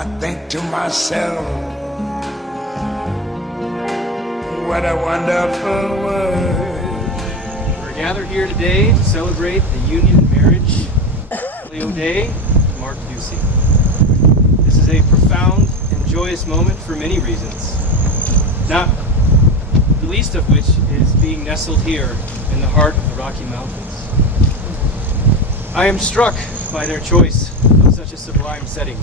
I think to myself, what a wonderful world. We're gathered here today to celebrate the union and marriage of Leo Day and Mark Busey. This is a profound and joyous moment for many reasons, not the least of which is being nestled here in the heart of the Rocky Mountains. I am struck by their choice of such a sublime setting.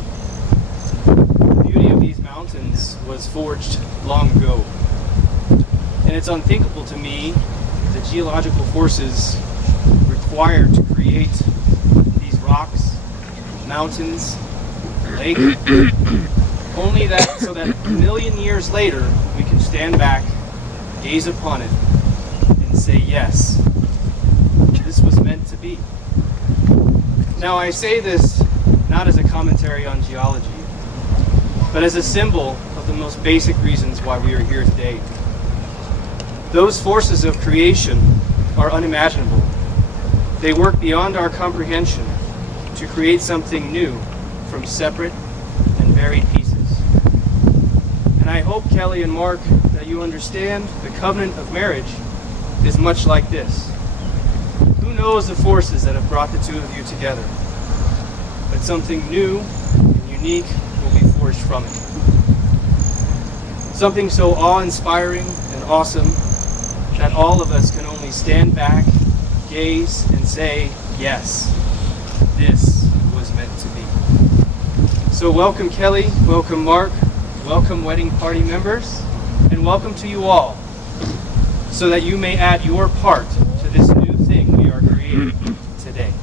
The beauty of these mountains was forged long ago, and it's unthinkable to me the geological forces required to create these rocks, mountains, lake, only that so that a million years later we can stand back, gaze upon it, and say, yes, this was meant to be. Now I say this not as a commentary on geology, but as a symbol of the most basic reasons why we are here today. Those forces of creation are unimaginable. They work beyond our comprehension to create something new from separate and varied pieces. And I hope, Kelly and Mark, that you understand the covenant of marriage is much like this. Who knows the forces that have brought the two of you together? But something new and unique will be forged from it. Something so awe-inspiring and awesome that all of us can only stand back, gaze, and say, yes, this was meant to be. So welcome Kelly, welcome Mark, welcome wedding party members, and welcome to you all, so that you may add your part to this new thing we are creating today.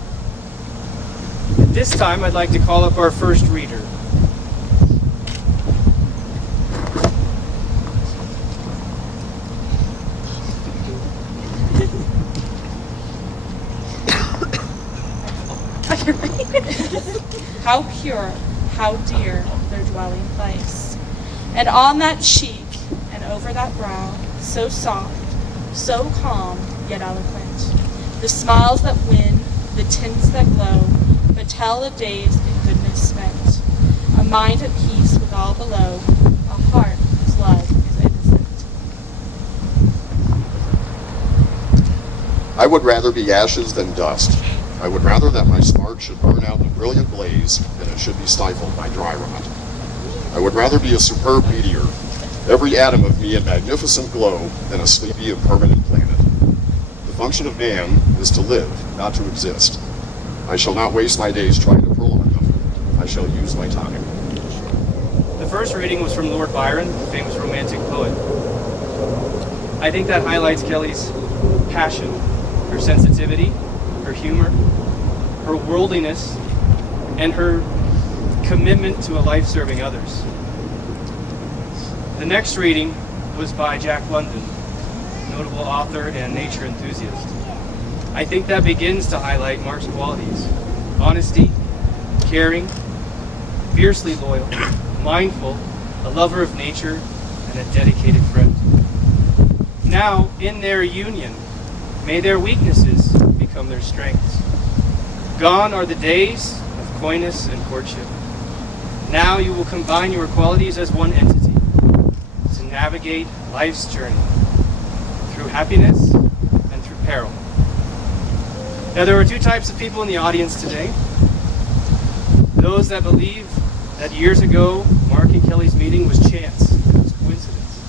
At this time, I'd like to call up our first reader. How pure, how dear their dwelling place. And on that cheek and over that brow, so soft, so calm, yet eloquent, the smiles that win, the tints that glow, but tell of days in goodness spent. A mind at peace with all below, a heart whose love is innocent. I would rather be ashes than dust. I would rather that my spark should burn out in a brilliant blaze than it should be stifled by dry rot. I would rather be a superb meteor, every atom of me in magnificent glow, than a sleepy and permanent planet. The function of man is to live, not to exist. I shall not waste my days trying to prolong them. I shall use my time. The first reading was from Lord Byron, the famous romantic poet. I think that highlights Kelly's passion, her sensitivity, her humor, her worldliness, and her commitment to a life serving others. The next reading was by Jack London, notable author and nature enthusiast. I think that begins to highlight Mark's qualities: honesty, caring, fiercely loyal, mindful, a lover of nature, and a dedicated friend. Now, in their union, may their weaknesses become their strengths. Gone are the days of coyness and courtship. Now you will combine your qualities as one entity to navigate life's journey through happiness and through peril. Now there are two types of people in the audience today. Those that believe that years ago Mark and Kelly's meeting was chance, it was coincidence.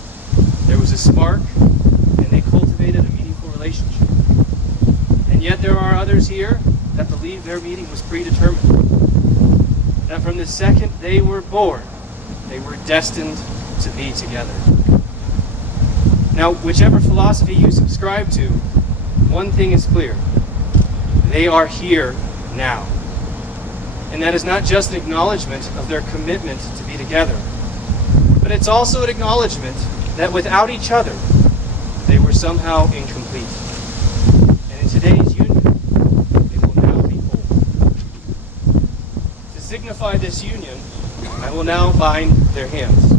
There was a spark and they cultivated a meaningful relationship. And yet there are others here that believe their meeting was predetermined. That from the second they were born, they were destined to be together. Now, whichever philosophy you subscribe to, one thing is clear. They are here now. And that is not just an acknowledgement of their commitment to be together, but it's also an acknowledgement that without each other, they were somehow incomplete. And in today's union, they will now be whole. To signify this union, I will now bind their hands.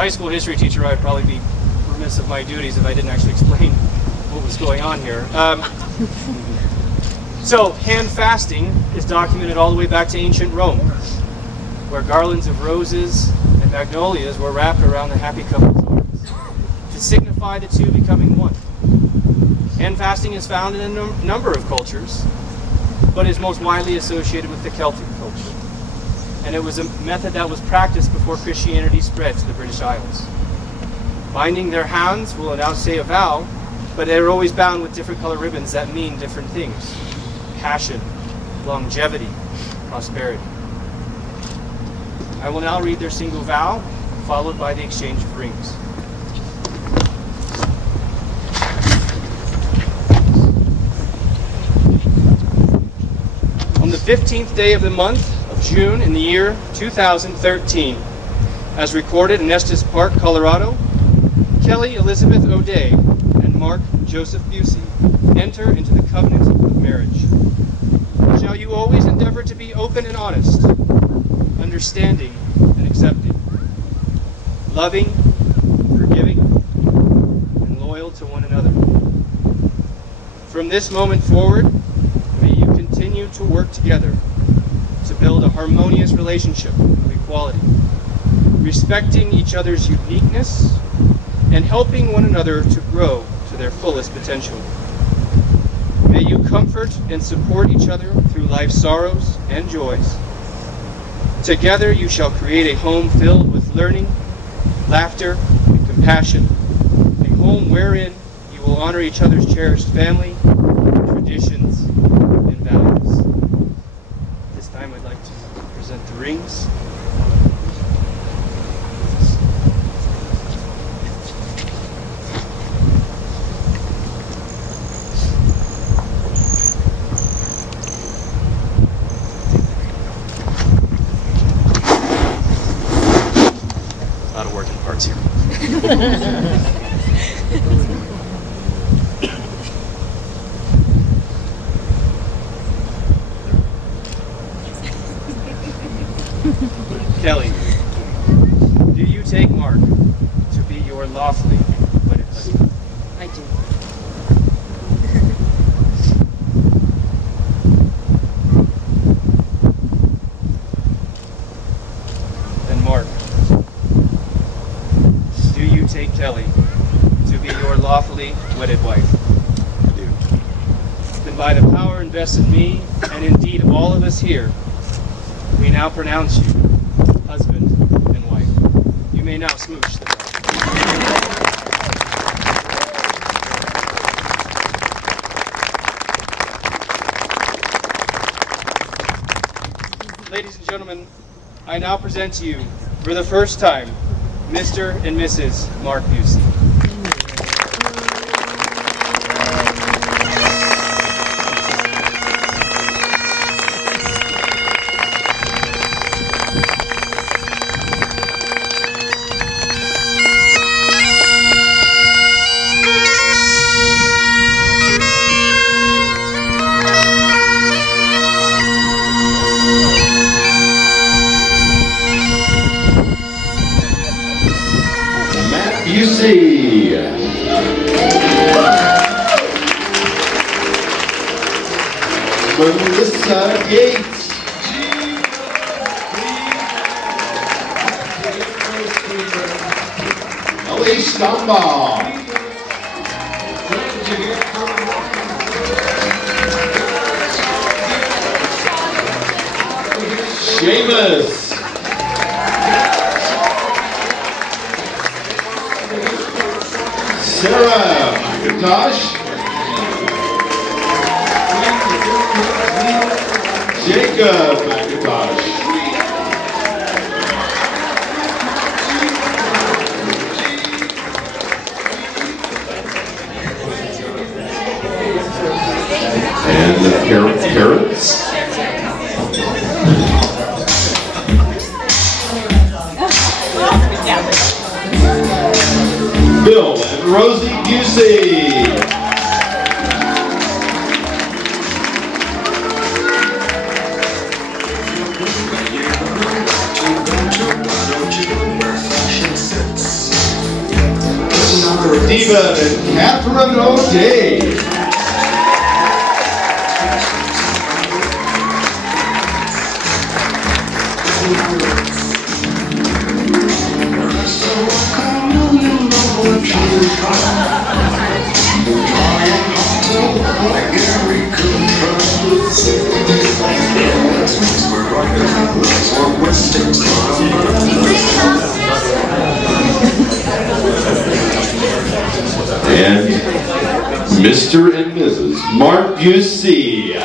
high school history teacher, I'd probably be remiss of my duties if I didn't actually explain what was going on here. So, hand fasting is documented all the way back to ancient Rome, where garlands of roses and magnolias were wrapped around the happy couple's arms to signify the two becoming one. Hand fasting is found in a number of cultures, but is most widely associated with the Celtic culture. And it was a method that was practiced before Christianity spread to the British Isles. Binding their hands will now say a vow, but they're always bound with different color ribbons that mean different things. Passion, longevity, prosperity. I will now read their single vow, followed by the exchange of rings. On the 15th day of the month of June in the year 2013, as recorded in Estes Park, Colorado, Kelly Elizabeth O'Day and Mark Joseph Busey enter into the covenant of marriage. Shall you always endeavor to be open and honest, understanding and accepting, loving, forgiving, and loyal to one another. From this moment forward, may you continue to work together to build a harmonious relationship of equality, respecting each other's uniqueness and helping one another to grow to their fullest potential. May you comfort and support each other through life's sorrows and joys. Together you shall create a home filled with learning, laughter, and compassion, a home wherein you will honor each other's cherished family, traditions, and values. This time I'd like to present the rings. A lot of working parts here. Kelly, do you take Mark to be your lawfully wedded husband? I do. Then Mark, do you take Kelly to be your lawfully wedded wife? I do. Then by the power invested in me, and indeed all of us here, we now pronounce you husband and wife. You may now smooch the bride. Ladies and gentlemen, I now present to you, for the first time, Mr. and Mrs. Mark Busey. You see, Melissa Gates. Ellie Stumbaugh. Seamus. Sarah McIntosh, Jacob McIntosh, and the parents. Bill and Rosie Busey. Why don't you learn where fashion sits? Dave. And Mr. and Mrs. Mark Busey.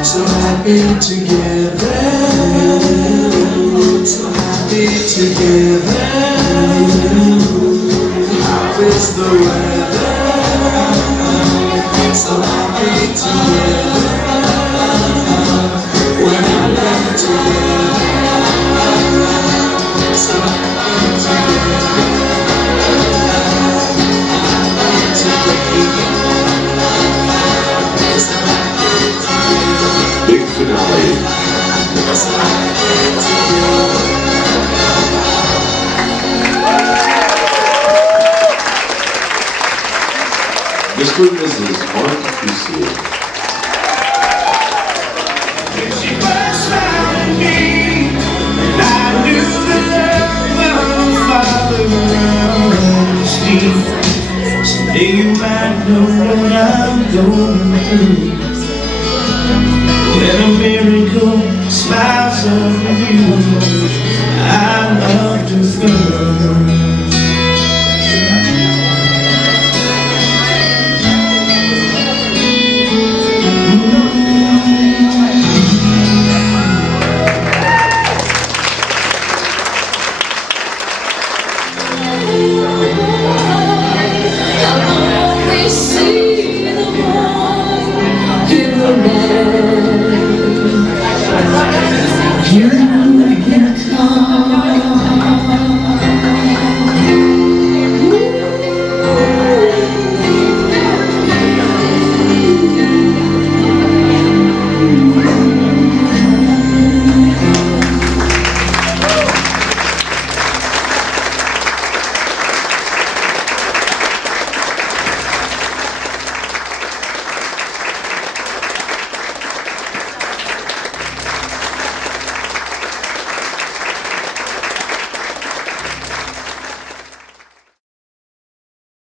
So happy together, so happy together. How is the weather? So happy together. When I love together, so happy together. Big finale. Mr. and Mrs. Mark Busey. She first found me, and I knew that love will follow around the street. Someday you might know what I'm going through. When a miracle smiles over you, I loved a girl.